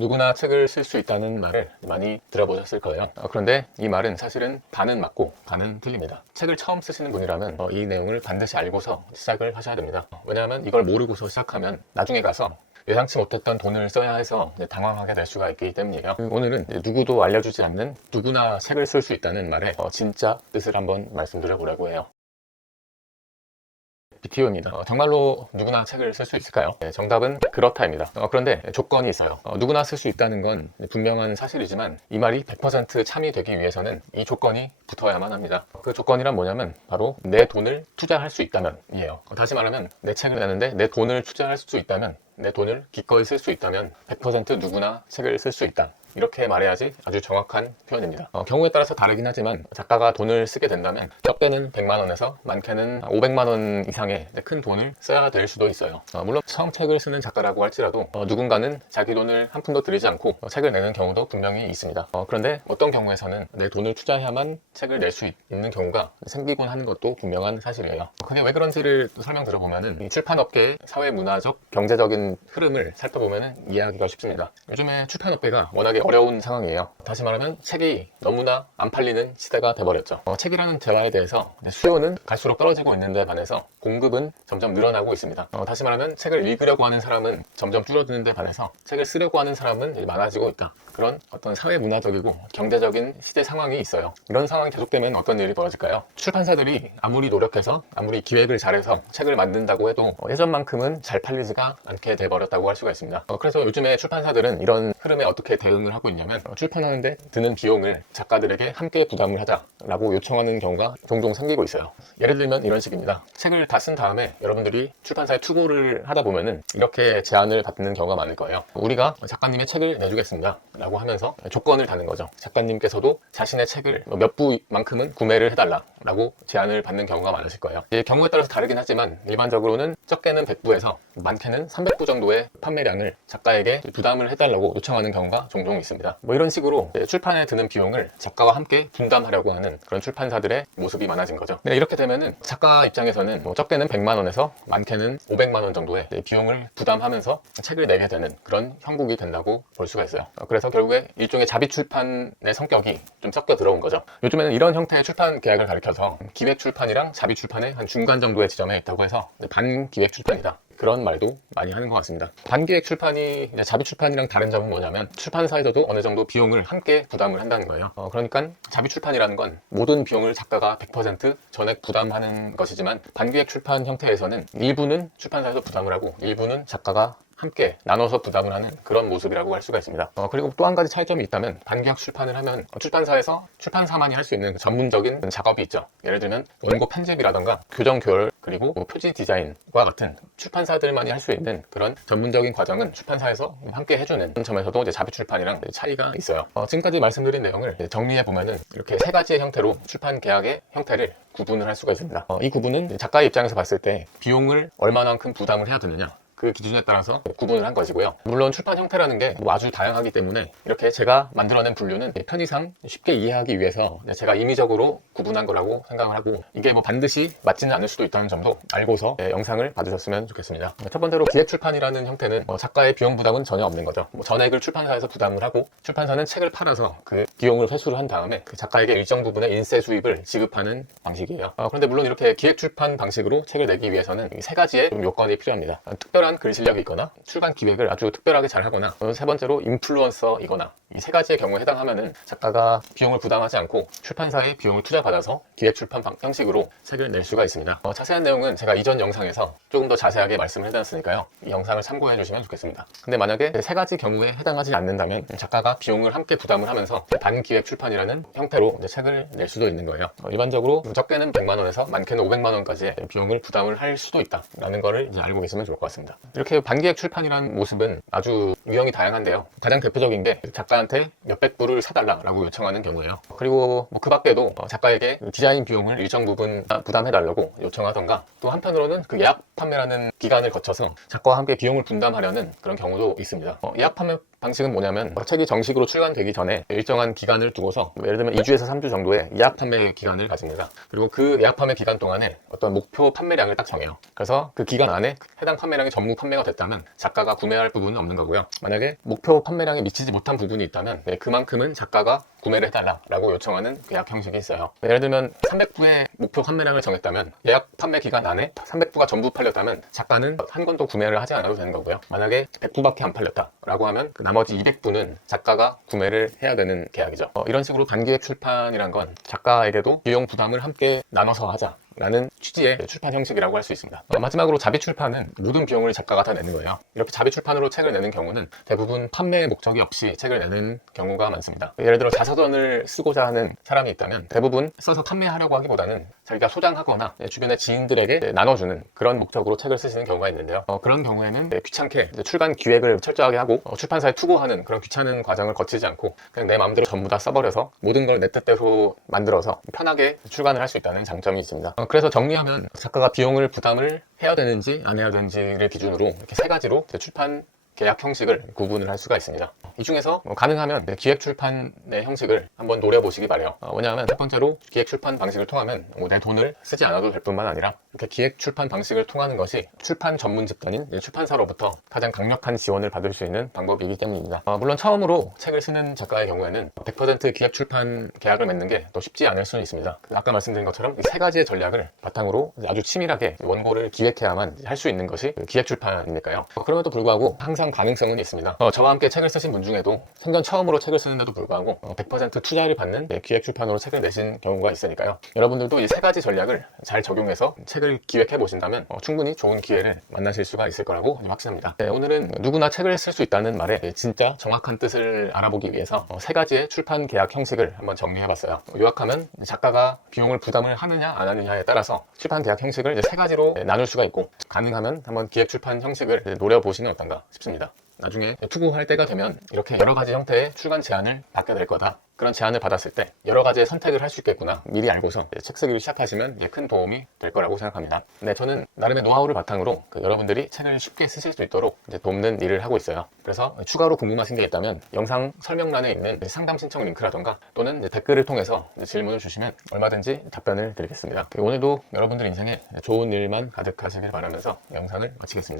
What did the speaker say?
누구나 책을 쓸 수 있다는 말을 많이 들어보셨을 거예요. 그런데 이 말은 사실은 반은 맞고 반은 틀립니다. 책을 처음 쓰시는 분이라면 이 내용을 반드시 알고서 시작을 하셔야 됩니다. 왜냐하면 이걸 모르고서 시작하면 나중에 가서 예상치 못했던 돈을 써야 해서 당황하게 될 수가 있기 때문이에요. 오늘은 누구도 알려주지 않는 누구나 책을 쓸 수 있다는 말의 진짜 뜻을 한번 말씀드려 보려고 해요. BTO입니다. 정말로 누구나 책을 쓸 수 있을까요? 정답은 그렇다입니다. 그런데 조건이 있어요. 누구나 쓸 수 있다는 건 분명한 사실이지만 이 말이 100% 참이 되기 위해서는 이 조건이 붙어야만 합니다. 그 조건이란 뭐냐면 바로 내 돈을 투자할 수 있다면 이에요. 다시 말하면 내 책을 내는데 내 돈을 투자할 수 있다면, 내 돈을 기꺼이 쓸 수 있다면 100% 누구나 책을 쓸 수 있다. 이렇게 말해야지 아주 정확한 표현입니다. 경우에 따라서 다르긴 하지만 작가가 돈을 쓰게 된다면 적게는 100만 원에서 많게는 500만 원 이상의 큰 돈을 써야 될 수도 있어요. 물론 처음 책을 쓰는 작가라고 할지라도 누군가는 자기 돈을 한 푼도 들이지 않고 책을 내는 경우도 분명히 있습니다. 그런데 어떤 경우에서는 내 돈을 투자해야만 책을 낼 수 있는 경우가 생기곤 하는 것도 분명한 사실이에요. 그게 왜 그런지를 설명드려보면은 이 출판업계의 사회문화적, 경제적인 흐름을 살펴보면 이해하기가 쉽습니다. 요즘에 출판업계가 워낙에 어려운 상황이에요. 다시 말하면 책이 너무나 안 팔리는 시대가 돼버렸죠. 책이라는 재화에 대해서 수요는 갈수록 떨어지고 있는데 반해서 공급은 점점 늘어나고 있습니다. 다시 말하면 책을 읽으려고 하는 사람은 점점 줄어드는데 반해서 책을 쓰려고 하는 사람은 많아지고 있다. 그런 어떤 사회문화적이고 경제적인 시대 상황이 있어요. 이런 상황이 계속되면 어떤 일이 벌어질까요? 출판사들이 아무리 노력해서, 아무리 기획을 잘해서 책을 만든다고 해도 예전만큼은 잘 팔리지가 않게 돼버렸다고 할 수가 있습니다. 그래서 요즘에 출판사들은 이런 흐름에 어떻게 대응을 하고 있냐면 출판하는데 드는 비용을 작가들에게 함께 부담을 하자라고 요청하는 경우가 종종 생기고 있어요. 예를 들면 이런 식입니다. 책을 다 쓴 다음에 여러분들이 출판사에 투고를 하다 보면은 이렇게 제안을 받는 경우가 많을 거예요. 우리가 작가님의 책을 내주겠습니다 라고 하면서 조건을 다는 거죠. 작가님께서도 자신의 책을 몇 부만큼은 구매를 해달라 라고 제안을 받는 경우가 많으실 거예요. 경우에 따라서 다르긴 하지만 일반적으로는 적게는 100부에서 많게는 300부 정도의 판매량을 작가에게 부담을 해달라고 요청하는 경우가 종종 있습니다. 이런 식으로 출판에 드는 비용을 작가와 함께 분담하려고 하는 그런 출판사들의 모습이 많아진 거죠. 이렇게 되면은 작가 입장에서는 적게는 100만 원에서 많게는 500만 원 정도의 비용을 부담하면서 책을 내게 되는 그런 형국이 된다고 볼 수가 있어요. 그래서 결국에 일종의 자비 출판의 성격이 좀 섞여 들어온 거죠. 요즘에는 이런 형태의 출판 계약을 가리켜서 기획 출판이랑 자비 출판의 한 중간 정도의 지점에 있다고 해서 반기획 출판이다, 그런 말도 많이 하는 것 같습니다. 반기획 출판이 자비 출판이랑 다른 점은 뭐냐면 출판사에서도 어느 정도 비용을 함께 부담을 한다는 거예요. 그러니까 자비 출판이라는 건 모든 비용을 작가가 100% 전액 부담하는 것이지만 반기획 출판 형태에서는 일부는 출판사에서 부담을 하고 일부는 작가가 함께 나눠서 부담을 하는 그런 모습이라고 할 수가 있습니다. 그리고 또 한 가지 차이점이 있다면 반기획 출판을 하면 출판사에서 출판사만이 할 수 있는 전문적인 작업이 있죠. 예를 들면 원고 편집이라던가 교정 교열, 그리고 표지 디자인과 같은 출판사들만이 할 수 있는 그런 전문적인 과정은 출판사에서 함께 해주는 점에서도 이제 자비 출판이랑 차이가 있어요. 지금까지 말씀드린 내용을 정리해 보면은 이렇게 세 가지의 형태로 출판 계약의 형태를 구분을 할 수가 있습니다. 이 구분은 작가의 입장에서 봤을 때 비용을 얼마만큼 부담을 해야 되느냐, 그 기준에 따라서 구분을 한 것이고요. 물론 출판 형태라는 게 아주 다양하기 때문에 이렇게 제가 만들어낸 분류는 편의상 쉽게 이해하기 위해서 제가 임의적으로 구분한 거라고 생각을 하고, 이게 반드시 맞지는 않을 수도 있다는 점도 알고서 영상을 봐주셨으면 좋겠습니다. 첫 번째로 기획 출판이라는 형태는 작가의 비용 부담은 전혀 없는 거죠. 전액을 출판사에서 부담을 하고 출판사는 책을 팔아서 그 비용을 회수를 한 다음에 그 작가에게 일정 부분의 인세 수입을 지급하는 방식이에요. 그런데 물론 이렇게 기획 출판 방식으로 책을 내기 위해서는 이 세 가지의 요건이 필요합니다. 특별한 글 실력이 있거나 출간 기획을 아주 특별하게 잘 하거나, 세 번째로 인플루언서이거나, 이 세 가지의 경우에 해당하면은 작가가 비용을 부담하지 않고 출판사의 비용을 투자받아서 기획 출판 형식으로 책을 낼 수가 있습니다. 자세한 내용은 제가 이전 영상에서 조금 더 자세하게 말씀을 해드렸으니까요, 이 영상을 참고해 주시면 좋겠습니다. 근데 만약에 세 가지 경우에 해당하지 않는다면 작가가 비용을 함께 부담을 하면서 반기획 출판이라는 형태로 책을 낼 수도 있는 거예요. 일반적으로 적게는 100만 원에서 많게는 500만 원까지의 비용을 부담을 할 수도 있다라는 거를 이제 알고 계시면 좋을 것 같습니다. 이렇게 반기획 출판이라는 모습은 아주 유형이 다양한데요. 가장 대표적인 게 작가한테 몇백 부를 사달라고 요청하는 경우예요. 그리고 그 밖에도 작가에게 디자인 비용을 일정 부분 부담해달라고 요청하던가, 또 한편으로는 그 예약 판매라는 기간을 거쳐서 작가와 함께 비용을 분담하려는 그런 경우도 있습니다. 예약 판매 방식은 뭐냐면 책이 정식으로 출간되기 전에 일정한 기간을 두고서 예를 들면 2주에서 3주 정도의 예약 판매 기간을 가집니다. 그리고 그 예약 판매 기간 동안에 어떤 목표 판매량을 딱 정해요. 그래서 그 기간 안에 해당 판매량이 전부 판매가 됐다면 작가가 구매할 부분은 없는 거고요. 만약에 목표 판매량에 미치지 못한 부분이 있다면 그만큼은 작가가 구매를 해달라고 요청하는 예약 형식이 있어요. 예를 들면 300부의 목표 판매량을 정했다면 예약 판매 기간 안에 300부가 전부 팔렸다면 작가는 한 권도 구매를 하지 않아도 되는 거고요. 만약에 100부밖에 안 팔렸다라고 하면 그 나머지 200부는 작가가 구매를 해야 되는 계약이죠. 이런 식으로 단기획 출판이란 건 작가에게도 비용 부담을 함께 나눠서 하자 라는 취지의 출판 형식이라고 할 수 있습니다. 마지막으로 자비 출판은 모든 비용을 작가가 다 내는 거예요. 이렇게 자비 출판으로 책을 내는 경우는 대부분 판매 목적이 없이 책을 내는 경우가 많습니다. 예를 들어 자서전을 쓰고자 하는 사람이 있다면 대부분 써서 판매하려고 하기보다는 자기가 소장하거나 주변의 지인들에게 나눠주는 그런 목적으로 책을 쓰시는 경우가 있는데요. 그런 경우에는 귀찮게 출간 기획을 철저하게 하고 출판사에 투고하는 그런 귀찮은 과정을 거치지 않고 그냥 내 마음대로 전부 다 써버려서 모든 걸 내 뜻대로 만들어서 편하게 출간을 할 수 있다는 장점이 있습니다. 그래서 정리하면 작가가 비용을 부담을 해야 되는지 안 해야 되는지를 기준으로 이렇게 세 가지로 출판 계약 형식을 구분을 할 수가 있습니다. 이 중에서 가능하면 기획 출판의 형식을 한번 노려보시기 바래요. 왜냐하면 첫 번째로 기획 출판 방식을 통하면 내 돈을 쓰지 않아도 될 뿐만 아니라 이렇게 기획 출판 방식을 통하는 것이 출판 전문 집단인 출판사로부터 가장 강력한 지원을 받을 수 있는 방법이기 때문입니다. 물론 처음으로 책을 쓰는 작가의 경우에는 100% 기획 출판 계약을 맺는 게 더 쉽지 않을 수는 있습니다. 아까 말씀드린 것처럼 이 세 가지의 전략을 바탕으로 아주 치밀하게 원고를 기획해야만 할 수 있는 것이 기획 출판이니까요. 그럼에도 불구하고 항상 가능성은 있습니다. 저와 함께 책을 쓰신 분 중에도 생전 처음으로 책을 쓰는데도 불구하고 100% 투자를 받는 기획 출판으로 책을 내신 경우가 있으니까요. 여러분들도 이 세 가지 전략을 잘 적용해서 책을 기획해 보신다면 충분히 좋은 기회를 만나실 수가 있을 거라고 확신합니다. 오늘은 누구나 책을 쓸 수 있다는 말의 진짜 정확한 뜻을 알아보기 위해서 세 가지의 출판 계약 형식을 한번 정리해 봤어요. 요약하면 작가가 비용을 부담을 하느냐 안 하느냐에 따라서 출판 계약 형식을 세 가지로 나눌 수가 있고 가능하면 한번 기획 출판 형식을 노려보시는 어떤가 싶습니다. 나중에 투고할 때가 되면 이렇게 여러 가지 형태의 출간 제안을 받게 될 거다. 그런 제안을 받았을 때 여러 가지의 선택을 할 수 있겠구나 미리 알고서 책 쓰기를 시작하시면 큰 도움이 될 거라고 생각합니다. 저는 나름의 노하우를 바탕으로 여러분들이 책을 쉽게 쓰실 수 있도록 돕는 일을 하고 있어요. 그래서 추가로 궁금하신 게 있다면 영상 설명란에 있는 상담 신청 링크라던가 또는 댓글을 통해서 질문을 주시면 얼마든지 답변을 드리겠습니다. 오늘도 여러분들 인생에 좋은 일만 가득하시길 바라면서 영상을 마치겠습니다.